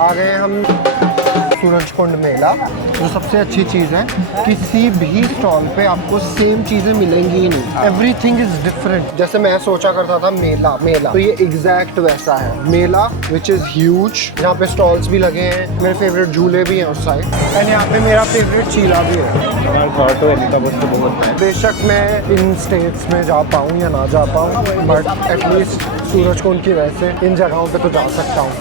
आ गए हम सूरजकुंड मेला। जो सबसे अच्छी चीज़ है, किसी भी स्टॉल पे आपको सेम चीज़ें मिलेंगी ही नहीं। Everything is different. जैसे मैं सोचा करता था मेला मेला, तो ये एग्जैक्ट वैसा है। मेला विच इज़ ह्यूज, यहाँ पे स्टॉल्स भी लगे हैं, मेरे फेवरेट झूले भी हैं उस साइड, एंड यहाँ पे मेरा फेवरेट चीला भी है। बेशक मैं इन स्टेट्स में जा पाऊँ या ना जा पाऊँ, बट एटलीस्ट सूरजकुंड की वजह से इन जगहों पे तो जा सकता हूँ।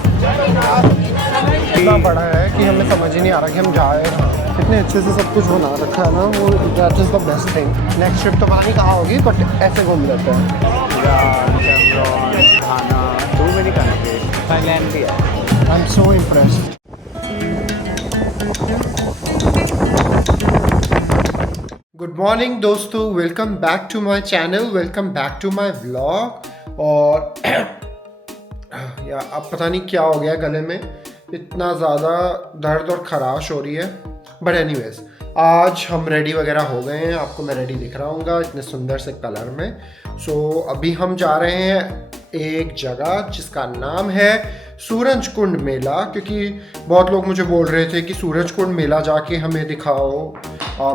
इतना बड़ा है कि हमें समझ ही नहीं आ रहा कि हम जाए कहाँ। इतने अच्छे से सब कुछ बना रखा है ना, वो that is the best thing. Next trip तो पता नहीं कहाँ होगी, बट ऐसे घूम लेते हैं। थाईलैंड भी है। I am so impressed. Good morning दोस्तों, welcome back to my channel, welcome back to my vlog. और या अब पता नहीं क्या हो गया गले में, इतना ज़्यादा दर्द और खराश हो रही है। बट एनीवेज, आज हम रेडी वगैरह हो गए हैं। आपको मैं रेडी दिख रहा हूँ इतने सुंदर से कलर में। सो अभी हम जा रहे हैं एक जगह जिसका नाम है सूरजकुंड मेला, क्योंकि बहुत लोग मुझे बोल रहे थे कि सूरजकुंड मेला जाके हमें दिखाओ,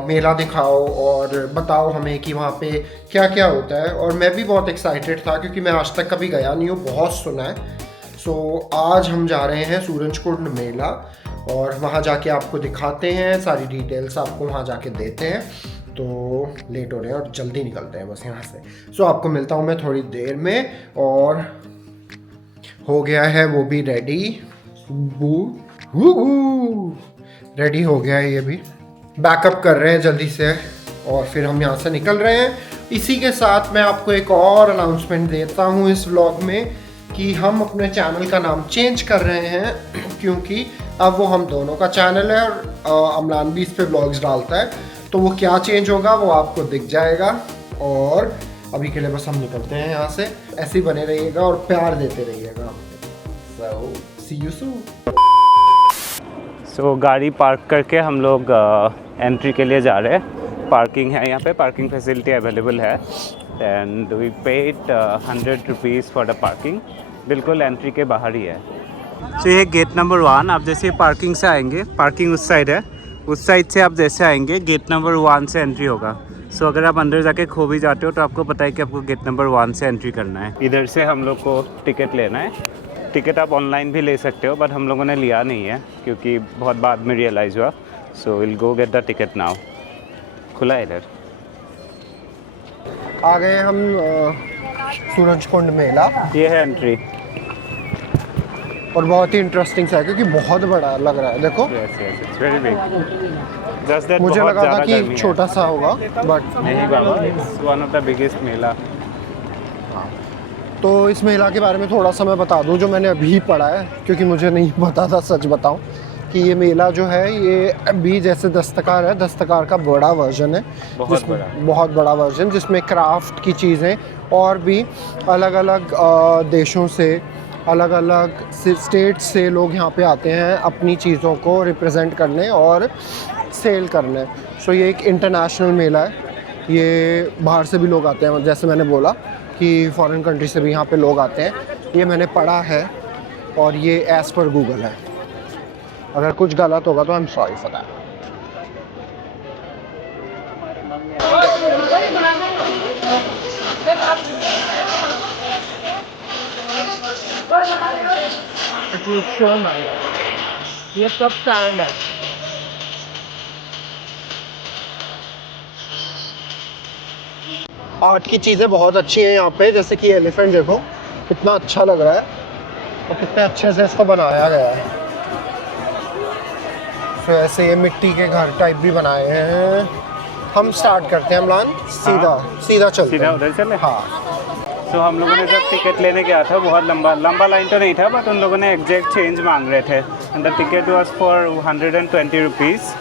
मेला दिखाओ और बताओ हमें कि वहाँ पे क्या क्या होता है। और मैं भी बहुत एक्साइटेड था क्योंकि मैं आज तक कभी गया नहीं हूँ, बहुत सुना है। सो आज हम जा रहे हैं सूरजकुंड मेला और वहाँ जाके आपको दिखाते हैं, सारी डिटेल्स आपको वहाँ जाके देते हैं। तो लेट हो रहे हैं और जल्दी निकलते हैं बस यहाँ से। सो आपको मिलता हूँ मैं थोड़ी देर में। और हो गया है वो भी रेडी, रेडी हो गया है ये भी। बैकअप कर रहे हैं जल्दी से और फिर हम यहाँ से निकल रहे हैं। इसी के साथ मैं आपको एक और अनाउंसमेंट देता हूँ इस व्लॉग में कि हम अपने चैनल का नाम चेंज कर रहे हैं, क्योंकि अब वो हम दोनों का चैनल है और अमलान भी इस पे व्लॉग्स डालता है। तो वो क्या चेंज होगा वो आपको दिख जाएगा। और अभी के लिए बस हम निकलते हैं यहाँ से। ऐसे ही बने रहिएगा और प्यार देते रहिएगा। So, see you soon. सो गाड़ी पार्क करके हम लोग एंट्री के लिए जा रहे हैं। पार्किंग है यहाँ पे, पार्किंग फैसिलिटी अवेलेबल है। And we paid 100 rupees for the parking. बिल्कुल एंट्री के बाहर ही है। तो ये गेट नंबर 1। आप जैसे पार्किंग से आएंगे, पार्किंग उस साइड है, उस साइड से आप जैसे आएंगे गेट नंबर 1 से एंट्री होगा। सो अगर आप अंदर जाके खो भी जाते हो तो आपको पता है कि आपको गेट नंबर 1 से एंट्री करना है। इधर से हम लोग को टिकट लेना है। टिकट आप ऑनलाइन भी ले सकते हो, बट हम लोगों ने लिया नहीं है क्योंकि बहुत बाद में रियलाइज़ हुआ। So will go get the ticket now. खुला है इधर। आ गए हम सूरजकुंड मेला। ये है एंट्री। और बहुत ही इंटरेस्टिंग सा है क्योंकि बहुत बड़ा लग रहा है, देखो। It's very big. Just that मुझे लगा था कि छोटा सा होगा, बट नहीं बाबा, it's one of the biggest mela. तो इस मेला के बारे में थोड़ा सा मैं बता दूं जो मैंने अभी पढ़ा है, क्योंकि मुझे नहीं पता था, सच बताऊं, कि ये मेला जो है ये अभी जैसे दस्तकार है, दस्तकार का बड़ा वर्जन है, बहुत बड़ा वर्जन, जिसमें क्राफ्ट की चीज़ें और भी अलग अलग देशों से, अलग अलग स्टेट से लोग यहाँ पे आते हैं अपनी चीज़ों को रिप्रेजेंट करने और सेल करने। सो ये एक इंटरनेशनल मेला है। ये बाहर से भी लोग आते हैं, जैसे मैंने बोला कि फॉरेन कंट्री से भी यहाँ पे लोग आते हैं। ये मैंने पढ़ा है और ये एज़ पर गूगल है। अगर कुछ गलत होगा तो I am sorry for that. ये सब स्टैंड है। आर्ट की चीज़ें बहुत अच्छी हैं यहाँ पे, जैसे कि एलिफेंट देखो कितना अच्छा लग रहा है और कितने अच्छे से इसको बनाया गया है। तो ऐसे ये मिट्टी के घर टाइप भी बनाए हैं। हम स्टार्ट करते हैं अमलान, सीधा चलते हैं। उधर चले। हाँ। तो हम लोगों ने जब टिकट लेने गया था, बहुत लंबा लाइन तो नहीं था, बट उन लोगों ने एग्जैक्ट चेंज मांग रहे थे। And the ticket was for 120 rupees.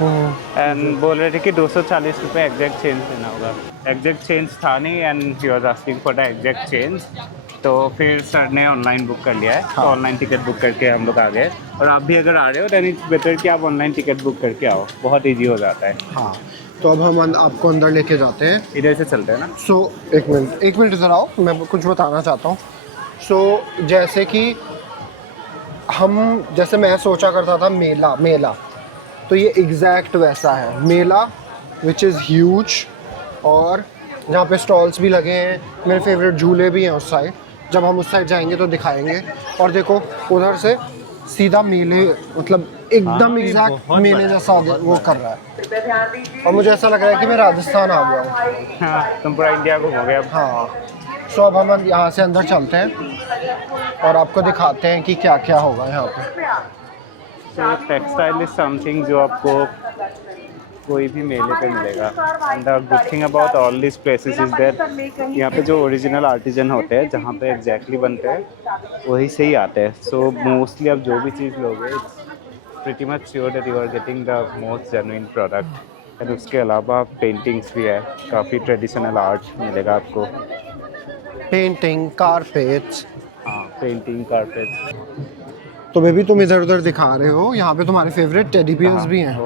And बोल रहे थे कि 240 रुपये एग्जैक्ट चेंज देना होगा। एग्जैक्ट चेंज था नहीं and he was asking for the exact change. तो फिर सर ने ऑनलाइन बुक कर लिया है। तो ऑनलाइन टिकट बुक करके हम लोग आ गए। और आप भी अगर आ रहे हो दैन इट्स बेटर कि आप ऑनलाइन टिकट बुक करके आओ, बहुत ईजी हो जाता है। हाँ, तो अब हम आपको अंदर लेके जाते हैं। इधर से चलते हैं ना। सो एक मिनट इधर आओ, मैं कुछ बताना चाहता हूँ। सो जैसे कि हम जैसे मैं सोचा करता था मेला मेला, तो ये एग्जैक्ट वैसा है मेला, विच इज़ ह्यूज। और जहाँ पे स्टॉल्स भी लगे हैं, मेरे फेवरेट झूले भी हैं उस साइड। जब हम उस साइड जाएंगे तो दिखाएंगे। और देखो उधर से सीधा मेले, मतलब एकदम एग्जैक्ट मेले जैसा वो कर रहा है। और मुझे ऐसा लग रहा है कि मैं राजस्थान आ गया हूँ। हाँ, तुम पूरा इंडिया घूमोगे अब। हाँ, सो अब हम यहाँ से अंदर चलते हैं और आपको दिखाते हैं कि क्या क्या होगा यहाँ पे। तो टेक्सटाइल इज समथिंग जो आपको कोई भी मेले पे मिलेगा। And the good thing about all this places is that यहाँ पे जो ओरिजिनल आर्टिजन होते हैं, जहाँ पे एग्जैक्टली बनते हैं वही से ही आते हैं। सो मोस्टली आप जो भी चीज़ लोगे, pretty much sure that you are getting the most genuine product. And उसके अलावा पेंटिंग्स भी है, काफ़ी ट्रेडिशनल आर्ट मिलेगा आपको। Painting, carpets. हाँ, पेंटिंग, कारपेट। तो बेबी तुम इधर उधर दिखा रहे हो, यहाँ पे तुम्हारे फेवरेट टेडी बियर्स भी हैं।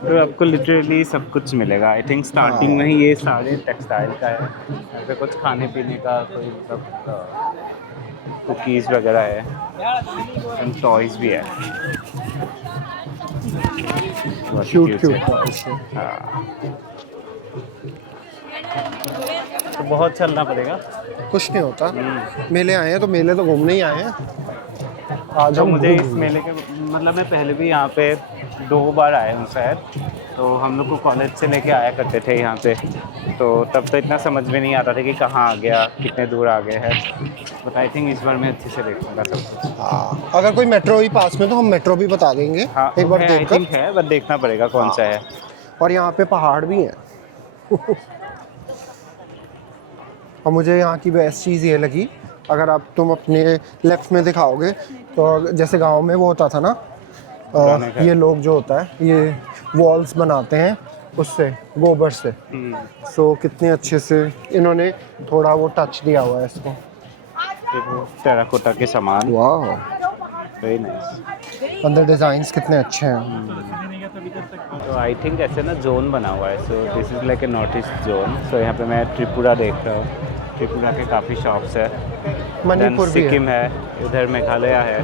तो आपको लिटरली सब कुछ मिलेगा। आई थिंक स्टार्टिंग में ही ये सारे टेक्सटाइल का है। यहाँ पे कुछ खाने पीने का कोई मतलब कुकीज़ वगैरह है एंड टॉयज़ भी है। Cute cute. हाँ, तो बहुत चलना पड़ेगा। कुछ नहीं होता, मेले आए हैं तो मेले तो घूमने ही आए हैं। आज तो हम मुझे इस मेले के मतलब मैं पहले भी यहाँ पे 2 बार आया हूँ शायद। तो हम लोग को कॉलेज से लेके आया करते थे यहाँ पे, तो तब तो इतना समझ में नहीं आता था कि कहाँ आ गया, कितने दूर आ गए हैं। बट आई थिंक इस बार मैं अच्छे से देखूँगा सब कुछ। हाँ, अगर कोई मेट्रो ही पास में तो हम मेट्रो भी बता देंगे। हाँ, एक बार आई देखकर। थिंक है, बट देखना पड़ेगा कौन सा है। और यहाँ पे पहाड़ भी हैं। और मुझे यहाँ की बेस्ट चीज़ ये लगी, अगर आप तुम अपने लेफ्ट में दिखाओगे तो जैसे गांव में वो होता था ना, ये लोग जो होता है ये वॉल्स बनाते हैं उससे, गोबर से। सो कितने अच्छे से इन्होंने थोड़ा वो टच दिया हुआ है इसको। टेराकोटा के सामान। वाह, वेरी नाइस। अंदर डिज़ाइंस कितने अच्छे हैं। तो आई थिंक ऐसे ना जोन बना हुआ है। So this is like a north east zone. So यहाँ पे मैं त्रिपुरा देख रहा हूँ। त्रिपुरा के काफ़ी शॉप्स है। मणिपुर भी सिक्किम है, इधर मेघालय है,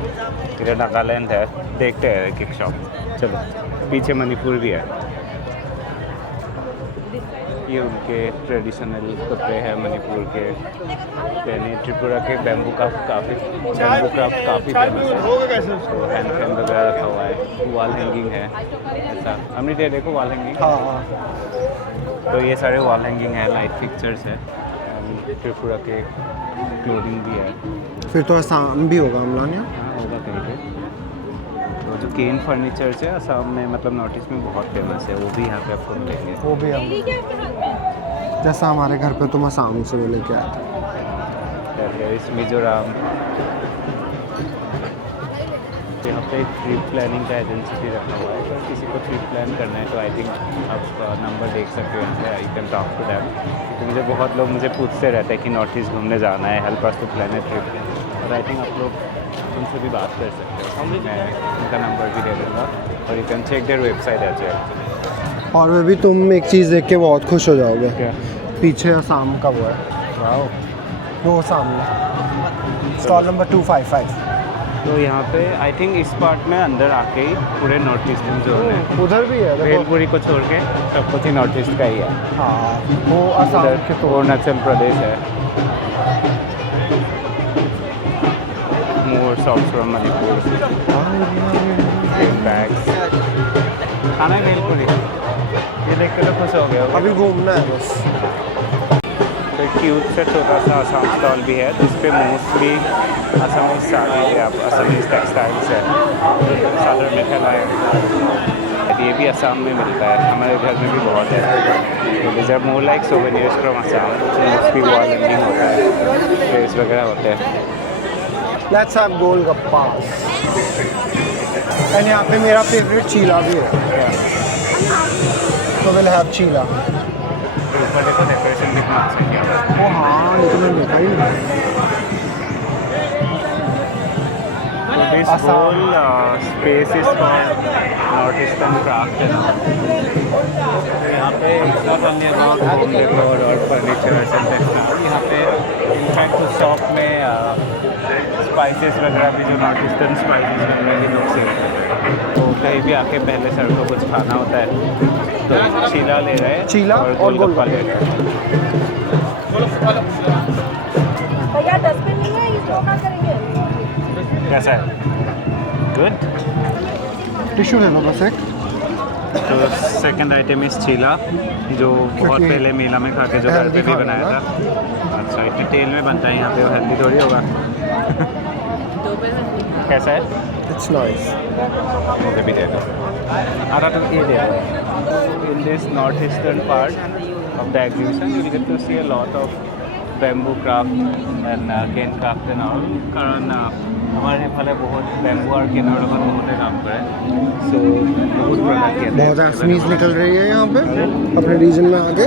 इधर नागालैंड है। देखते हैं एक एक शॉप। चलो, पीछे मणिपुर भी है। ये उनके ट्रेडिशनल कपड़े हैं मणिपुर के। यानी त्रिपुरा के बैम्बू क्राफ्ट काफ़ी फेमस है। तो हैंड फ्रेम वगैरह रखा हुआ है, वॉल हैंगिंग है ऐसा। हमने देखो वॉल हैंगिंग। हाँ, तो ये सारे वॉल हैंगिंग है, लाइट फिक्चर्स है। त्रिपुरा के क्लोथिंग भी है। फिर तो असम भी होगा अमलानिया। हाँ, होगा कहीं पे। तो जो केन फर्नीचर्स है असम में, मतलब नॉर्थ ईस्ट में बहुत फेमस है, वो भी यहाँ पे आपको मिलेंगे। वो भी हम जैसा हमारे घर पे तुम असम से वो लेके आए थे। इस मिजोरम यहाँ पे ट्रिप प्लानिंग का एजेंसी भी रखा हुआ है। अगर किसी को ट्रिप प्लान करना है तो आई थिंक आप नंबर देख सकते हो यहाँ पे, I can talk to them. क्योंकि मुझे बहुत लोग मुझे पूछते रहते हैं कि नॉर्थ ईस्ट घूमने जाना है, help us to plan a trip. और आई थिंक आप लोग उनसे भी बात कर सकते हो। मैं उनका नंबर भी दे दूँगा और you can check their website as well. और वे भी तुम एक चीज़ देख के बहुत खुश हो जाओगे। क्या? पीछे असम का वो है, वाओ। वो सामने स्टॉल नंबर 255। तो यहाँ पे आई थिंक इस पार्ट में अंदर आके ही पूरे नॉर्थ ईस्टर्न जोन है। उधर भी है देखो। भेलपुरी को छोड़ के सब कुछ ही नॉर्थ ईस्ट का ही है। हाँ, वो असम उधर के तो अरुणाचल प्रदेश है। मोर शॉप्स फ्रॉम मणिपुर। बैग्स खाना है भेलपुरी। ये देख के तो खुश हो गया। अभी घूमना है बस। तो एक क्यूट से छोटा सा असम स्टॉल भी है जिसपे मोस्टली असमीज साड़ी है, आप असमीज टेक्सटाइल्स है, सादर मेखला है। ये भी असम में मिलता है, हमारे घर में भी बहुत है। तो this are more like souvenirs from Assam. Mostly wall hanging होता है, ड्रेस वगैरह होते हैं। Let's have golgappa. एंड यहाँ पे मेरा फेवरेट चीला भी है, तो विल हैव चीला। ऊपर देखो डेकोरेशन कितना अच्छा किया हुआ है। ओ हाँ, लेकिन मैंने देखा ही नहीं। This whole space is for North Eastern craft and all. तो यहाँ पे it's not only about home decor और furniture and textiles। यहाँ पे इनफैक्ट उस शॉप में स्पाइसेस वगैरह भी जो नॉर्थ ईस्टर्न स्पाइसेस वगैरह भी लोग सेल कर रहे हैं। तो कहीं भी आके पहले सर को कुछ खाना होता है तो चीला ले रहे हैं, चीला और गोलगप्पा ले रहे हैं। भैया डस्टबिन नहीं है, इसको क्या करेंगे? कैसा है? गुड। टिश्यू ले लो बस एक। तो सेकंड आइटम इस चीला, जो बहुत क्योंकि पहले मेला में खा के जो घर पे healthy भी खाना बनाया है था। अच्छा, इतनी तेल में बनता है यहाँ पे, वो हेल्दी थोड़ी होगा। कैसा है? It's nice. मुझे भी दे दो। आधा तो ये दे दो। In this north eastern part of the exhibition you will get to see a lot of bamboo craft and cane craft and all, কারণ আমার এফালে বহুত ব্যাম্বু আর কেনের লগত বহুতে কাম করে, সো বহুত প্রোডাক্ট ইয়াতে बहुत एसमीज निकल रही है यहाँ पे अपने रीजन में आगे।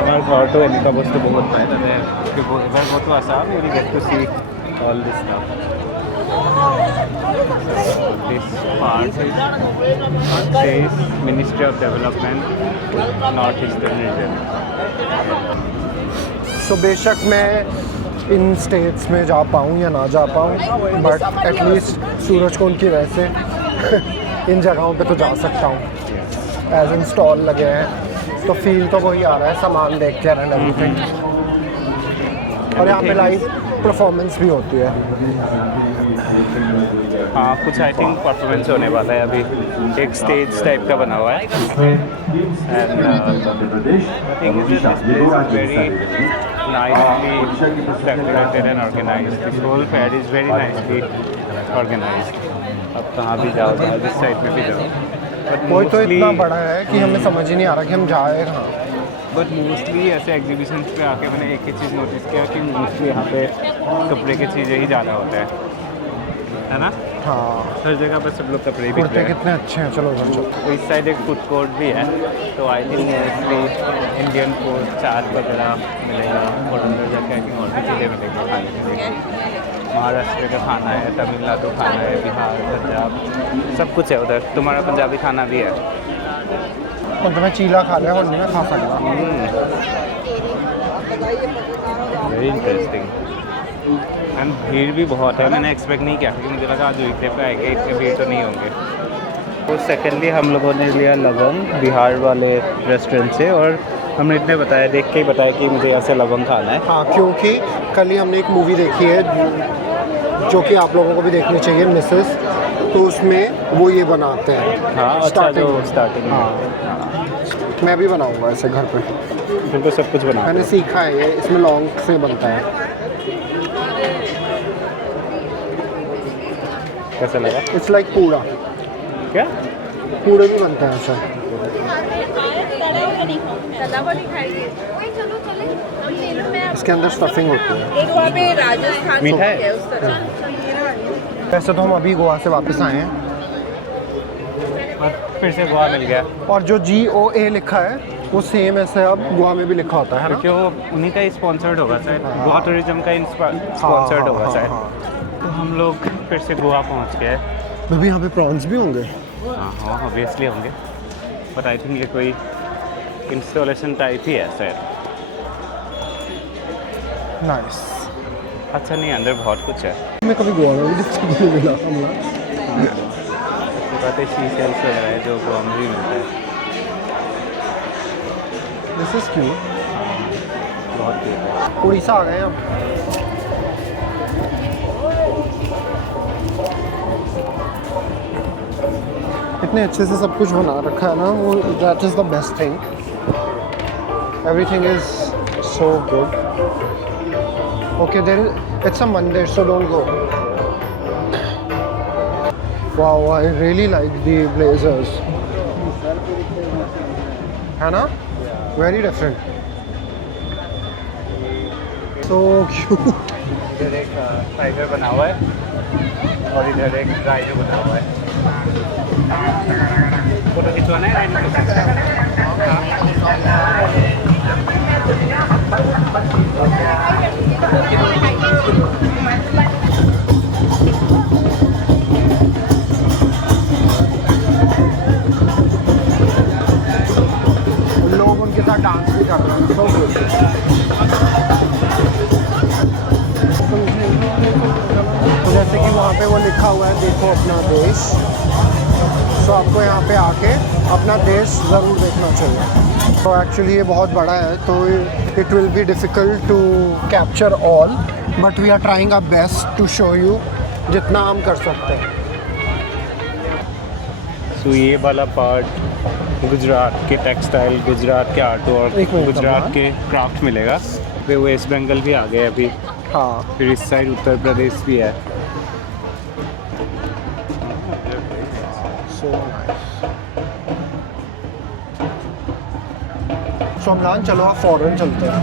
আমাৰ ঘৰতো এনেকুৱা বস্তু বহুত পায়, তাতে এবাৰ ক'তো Assam, you will get to see all this stuff. This part says Ministry of Development North Eastern Region. सो बेशक मैं इन स्टेट्स में जा पाऊँ या ना जा पाऊँ, बट एटलीस्ट सूरज कुंड की वजह से इन जगहों पे तो जा सकता हूँ। एज इन स्टॉल लगे हैं तो फील तो वही आ रहा है, सामान देख के एंड एवरीथिंग। और यहाँ पे लाइव परफॉर्मेंस भी होती है। हाँ, कुछ आई थिंक परफॉर्मेंस होने वाला है अभी, एक स्टेज टाइप का बना हुआ है। And I think this place is very nicely decorated and organized. This whole fair is very nicely organized. अब कहाँ भी जाओ, जिस साइड में भी जाओ, बट कोई तो इतना बड़ा है कि हमें समझ ही नहीं आ रहा कि हम जाए कहाँ। बट मोस्टली ऐसे एग्जीबिशंस पे आके मैंने एक ही चीज़ नोटिस किया कि मोस्टली यहाँ पे कपड़े की चीज़ें ही ज़्यादा होता है ना? हाँ, हर जगह पे सब लोग कपड़े ही बिक कुर्ते रहे हैं। कितने अच्छे हैं। चलो उधर चलो। तो इस साइड एक फूड कोर्ट भी है, तो I think mostly Indian food, chaat वगैरह मिलेगा, और अंदर जाके आई थिंक और भी चीज़ें मिलेगी खाने के लिए। महाराष्ट्र का खाना है, तमिलनाडु खाना है, बिहार, पंजाब, सब कुछ है उधर। तुम्हारा पंजाबी खाना भी है। तो मैं चीला खा लिया और नहीं मैं खा सकता। Very interesting. एंड भीड़ भी बहुत है, मैंने एक्सपेक्ट नहीं किया, क्योंकि मुझे लगा आज वीकडे पे आएंगे, इतने भीड़ तो नहीं होंगे। तो सेकेंडली हम लोगों ने लिया लवंग बिहार वाले रेस्टोरेंट से, और हमने इतने बताया, देख के ही बताया कि मुझे यहाँ से लवंग खाना है। हाँ, क्योंकि कल ही हमने एक मूवी देखी है जो कि आप लोगों को भी देखनी चाहिए, मिसेस, तो उसमें वो ये बनाते हैं। हाँ, अच्छा, जो स्टार्टिंग में। हाँ, मैं भी बनाऊंगा ऐसे घर पे। फिर तो सब कुछ बना। मैंने सीखा है ये, इसमें लौंग से बनता है। कैसा लगा? It's like puda. क्या? पूड़े भी बनते हैं ऐसा। इसके अंदर स्टफिंग होती है। एक वहाँ पे राजस्थान मीठा है? उस तरह। वैसे तो हम अभी गोवा से वापस आए हैं, और फिर से गोवा मिल गया, और जो GOA लिखा है वो सेम ऐसे अब गोवा में भी लिखा होता है ना? क्योंकि वो उन्हीं का ही स्पॉन्सर्ड होगा शायद, गोवा टूरिज्म का स्पॉन्सर्ड होगा शायद। तो हम लोग फिर से गोवा पहुंच गए। अभी यहाँ पे प्रॉन्स भी होंगे। हाँ, ऑब्वियसली होंगे, बट आई थिंक ये कोई इंस्टॉलेशन टाइप ही है शायद। नाइस। अच्छा नहीं, अंदर बहुत कुछ है। मैं कभी गोवा में भी देखने नहीं मिला हम। बात है सी-सेल्स वगैरह है जो गोवा में भी मिलता है। This is cute. बहुत क्यूट है। उड़ीसा आ गए हम। इतने अच्छे से सब कुछ बना रखा है ना, वो that is the best thing. Everything is so good. Okay, there it's a mandir, so don't go. Wow, I really like the blazers, है ना? Very different, so cute. इधर एक टाइगर बना हुआ है, और इधर एक राइडर बना हुआ है। फोटो खिंचवाना है लोग उनके साथ डांस भी कर रहे हैं, सो गुड। वहाँ पे वो लिखा हुआ है देखो अपना देश। सो आपको यहाँ पे आके अपना देश ज़रूर देखना चाहिए। तो एक्चुअली ये बहुत बड़ा है तो it will be difficult to capture all, but we are trying our best to show you जितना हम कर सकते हैं। सो ये वाला पार्ट गुजरात के टेक्सटाइल, गुजरात के आर्ट और एक मिनट गुजरात का के क्राफ्ट मिलेगा। फिर वेस्ट बंगाल भी आ गए अभी, हाँ, फिर इस साइड उत्तर प्रदेश भी है। So nice. सो अमरान चलो आप फॉरेन चलते हैं।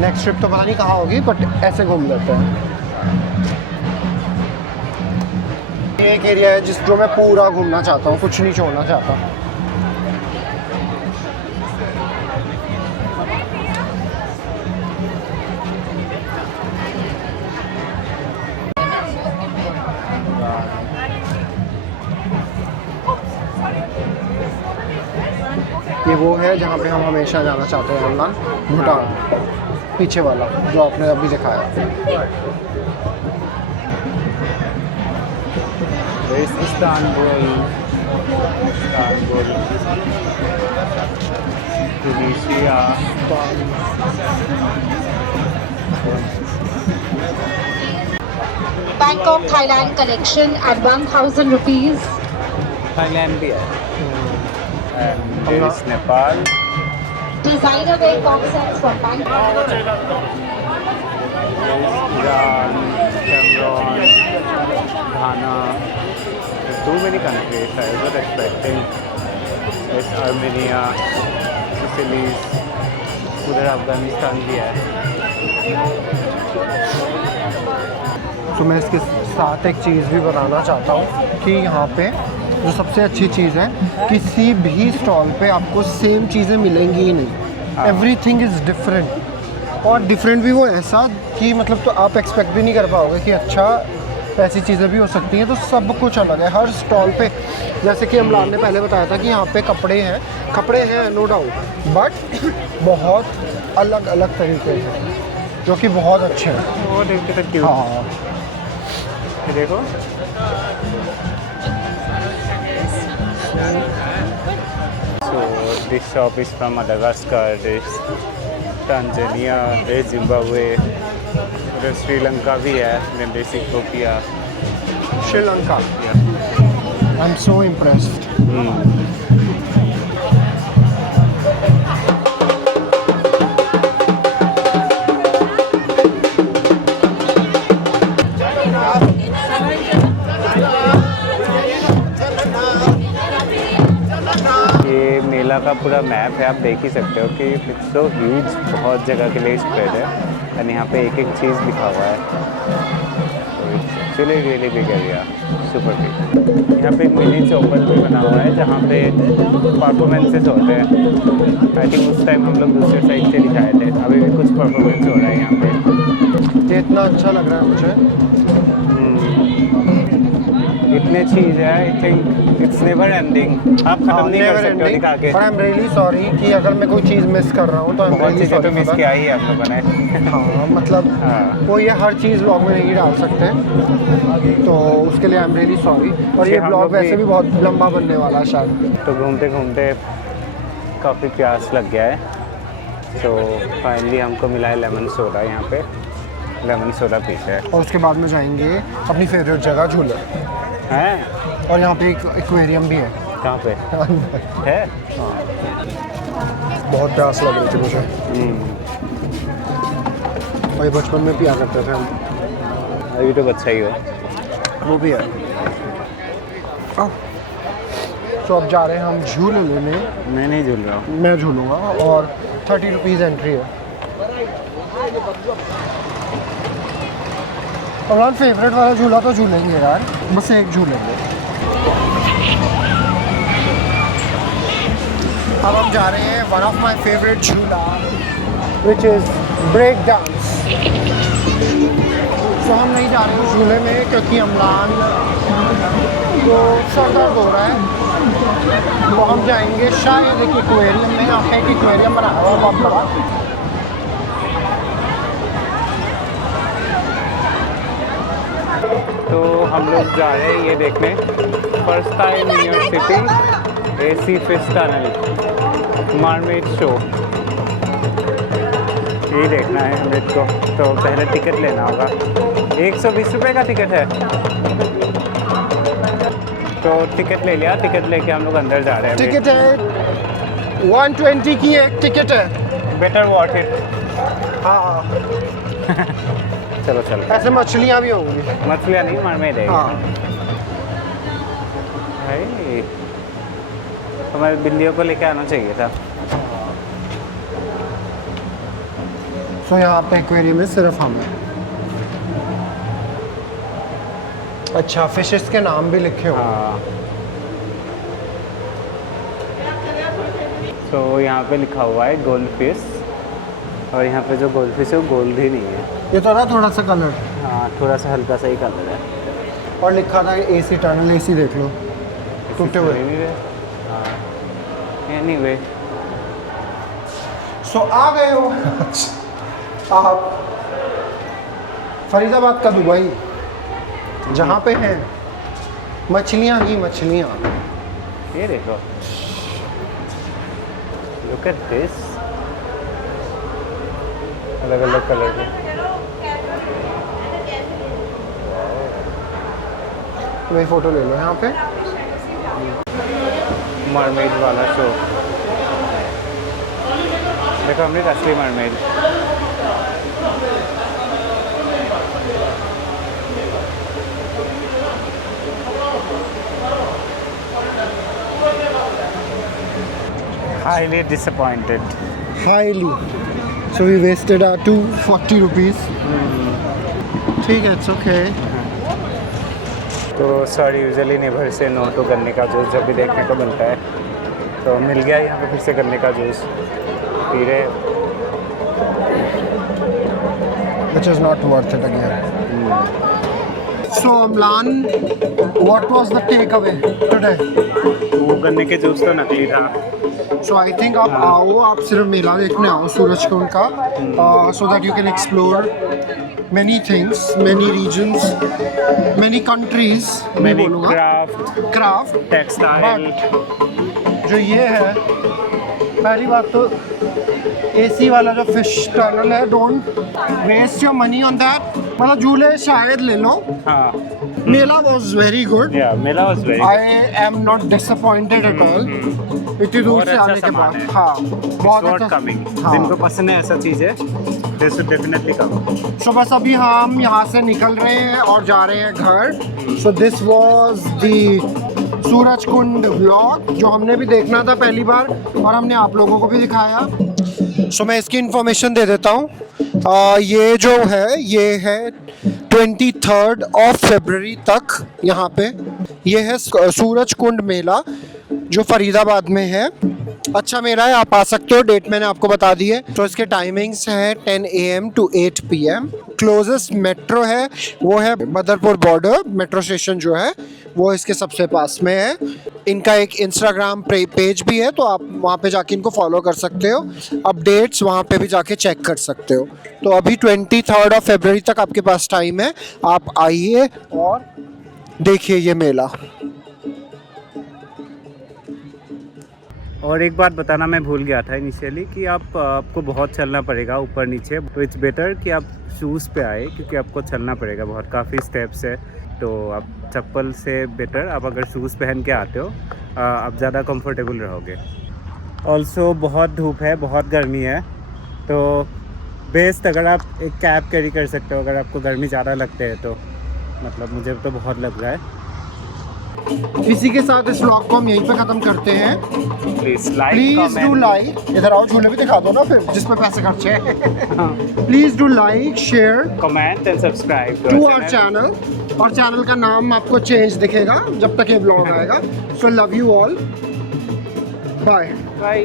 नेक्स्ट ट्रिप तो पता नहीं कहाँ होगी, बट ऐसे घूम लेते हैं। ये एक एरिया है जो मैं पूरा घूमना चाहता हूँ, कुछ नहीं छोड़ना चाहता। ये वो है जहाँ पे हम हमेशा जाना चाहते हैं अमरान, भूटान, पीछे वाला जो आपने अभी दिखाया। Istanbul, Tunisia, Bangkok, Thailand collection at 1,000 rupees. Thailand भी है, and there is Nepal. Designer wear box sets from Bangkok. Iran, Cameroon, Ghana, too many countries. I was expecting this Armenia, Sicily, उधर अफगानिस्तान भी है। तो मैं इसके साथ एक चीज़ भी बताना चाहता हूँ कि यहाँ पे जो सबसे अच्छी चीज़ है, किसी भी स्टॉल पे आपको सेम चीज़ें मिलेंगी ही नहीं। एवरीथिंग इज़ डिफरेंट, और डिफरेंट भी वो ऐसा कि मतलब तो आप एक्सपेक्ट भी नहीं कर पाओगे कि अच्छा ऐसी चीज़ें भी हो सकती हैं। तो सब कुछ अलग है हर स्टॉल पे। जैसे कि अमलान ने पहले बताया था कि यहाँ पे कपड़े हैं नो डाउट, बट बहुत अलग अलग तरीके से जो कि बहुत अच्छे हैं। वो देख के तो क्यों, हाँ, ये देखो। So this shop is from Madagascar, this Tanzania, this Zimbabwe, उधर श्रीलंका भी है, then this Ethiopia. Sri Lanka. I am so impressed. ये मेला का पूरा मैप है, आप देख ही सकते हो कि इट्स सो ह्यूज, बहुत जगह के लिए स्प्रेड है, और यहाँ पे एक एक चीज़ लिखा हुआ है। Actually really big area, super big. यहाँ पे एक मिनी चौपल भी बना हुआ है जहाँ पे परफॉर्मेंसेस होते हैं। आई थिंक उस टाइम हम लोग दूसरे साइड से दिखाए थे, अभी भी कुछ परफॉर्मेंस हो रहा है यहाँ पे। ये इतना अच्छा लग रहा है मुझे। इतने चीज़ है, I think it's never ending, आप खत्म नहीं कर सकते हो दिखा के। और आई एम रियली सॉरी कि अगर मैं कोई चीज़ मिस कर रहा हूँ तो बहुत चीज़ें तो मिस किया ही है आप लोगों ने। हाँ, मतलब हाँ। वो ये हर चीज़ ब्लॉग में नहीं डाल सकते, तो उसके लिए आई एम रियली सॉरी। और ये हम ब्लॉग लोग वैसे भी- भी बहुत लंबा बनने वाला है शायद। तो घूमते घूमते काफ़ी प्यास लग गया है, तो फाइनली हमको मिला है लेमन सोडा। यहाँ पे लेमन सोडा पीते हैं। और उसके बाद में जाएंगे अपनी फेवरेट जगह झूले, हैं? और यहाँ पे एक एक्वेरियम भी है। कहाँ पे है? बहुत प्यास लग रही थी मुझे, और ये बचपन में पिया करते थे हम। अभी तो बच्चा ही हो। वो भी है। तो अब जा रहे हैं हम झूले लेने। मैं नहीं झूल रहा हूँ। मैं झूलूँगा, और 30 रुपीज़ एंट्री है। हमारा फेवरेट वाला झूला तो झूलेंगे यार, बस एक झूलेंगे। अब हम जा रहे हैं वन ऑफ माई फेवरेट झूला, विच इज़ ब्रेक डांस। तो हम नहीं जा रहे हैं उस झूले में क्योंकि अमलान को सर दर्द हो रहा है। तो हम जाएंगे शायद एक एक्वेरियम में। यहाँ पे एक एक्वेरियम बनाया हुआ है बहुत बड़ा। हम लोग जा रहे हैं ये देखने, first time in your city AC fish tunnel mermaid show. ये देखना है हमें तो पहले टिकट लेना होगा। 120 रुपये का टिकट है, तो टिकट ले लिया। टिकट लेके हम लोग अंदर जा रहे हैं। टिकट है 120 की एक टिकट है। Better what it. हाँ चलो चलो। ऐसे मछलियाँ भी होंगी। मछलियाँ नहीं, मरमेड है। हाँ भाई हमारे बिल्लियों को लेके आना चाहिए था। तो यहाँ पे एक्वेरियम में सिर्फ हम हैं। अच्छा, फिशेस के नाम भी लिखे हुए हैं। हाँ, तो यहाँ पे लिखा हुआ है गोल्ड फिश, और यहाँ पे जो गोल्ड फिश है वो गोल्ड ही नहीं है। ये तो ना थोड़ा सा कलर, हाँ, थोड़ा सा हल्का सा ही कलर है। और लिखा था AC टनल। AC देख लो टूटे हुए। एनीवे सो आ गए हो आप फरीदाबाद का दुबई, जहाँ पे हैं मछलियाँ ही मछलियाँ। ये देखो, लुक एट दिस, अलग अलग कलर के। वही फोटो ले लो यहाँ पे। मरमेड वाला शो देखो, हमने असली mermaid. Highly disappointed. Highly. So we wasted our 240 rupees. ठीक है, it's okay. तो सॉरी, यूजुअली नेबर से नो तो गन्ने का जूस जब भी देखने को मिलता है, तो मिल गया यहाँ पे फिर से गन्ने का जूस पी रहे। Which is not worth it again. So Amlan, what was the takeaway today? वो गन्ने के जूस तो नकली था। So I think आप आओ, आप सिर्फ मेला देखने आओ सूरजकुंड का, so that you can explore many things, many regions, many countries. मैं Many बोलूँगा craft, टेक्सटाइल। but जो ये है, पहली बात तो AC वाला जो फिश टनल है, don't waste your money on that. मतलब झूले शायद ले लो। हाँ, मेला was very good. Yeah mela was very. I am not disappointed at all. इतनी दूर से आने के बाद, हाँ, बहुत अच्छा। कमिंग। हाँ। जिनको पसंद है ऐसा चीज़ है, दे शुड डेफिनेटली कम। सो बस अभी हम यहाँ से निकल रहे हैं और जा रहे हैं घर। So this was the Surajkund vlog, जो हमने भी देखना था पहली बार और हमने आप लोगों को भी दिखाया। सो मैं इसकी इन्फॉर्मेशन दे देता हूँ। ये जो है, ये है 23rd of February तक यहाँ पे। ये है सूरजकुंड मेला जो फरीदाबाद में है। अच्छा मेला है, आप आ सकते हो। डेट मैंने आपको बता दी है। तो इसके टाइमिंग्स हैं 10 AM to 8 PM। Closest metro है वो है मदरपुर बॉर्डर मेट्रो स्टेशन, जो है वो इसके सबसे पास में है। इनका एक इंस्टाग्राम पेज भी है, तो आप वहाँ पे जाके इनको फॉलो कर सकते हो। अपडेट्स वहाँ पे भी जाके चेक कर सकते हो। तो अभी 23rd of February तक आपके पास टाइम है, आप आइए और देखिए ये मेला। और एक बात बताना मैं भूल गया था इनिशियली कि आपको बहुत चलना पड़ेगा ऊपर नीचे। तो इट्स बेटर कि आप शूज़ पे आए, क्योंकि आपको चलना पड़ेगा बहुत, काफ़ी स्टेप्स है। तो आप चप्पल से बेटर आप अगर शूज़ पहन के आते हो, आप ज़्यादा कंफर्टेबल रहोगे। ऑल्सो बहुत धूप है, बहुत गर्मी है, तो बेस्ट अगर आप एक कैप कैरी कर सकते हो अगर आपको गर्मी ज़्यादा लगते है तो। मतलब मुझे तो बहुत लग रहा है। इसी के साथ इस व्लॉग को हम यहीं पे खत्म करते हैं। प्लीज़ डू लाइक, इधर आओ, झूले भी दिखा दो ना फिर, जिस पे पैसे खर्चे हैं। Please do like, share, comment and subscribe to our channel. और चैनल का नाम आपको चेंज दिखेगा जब तक ये व्लॉग आएगा। So love you all, bye. Bye.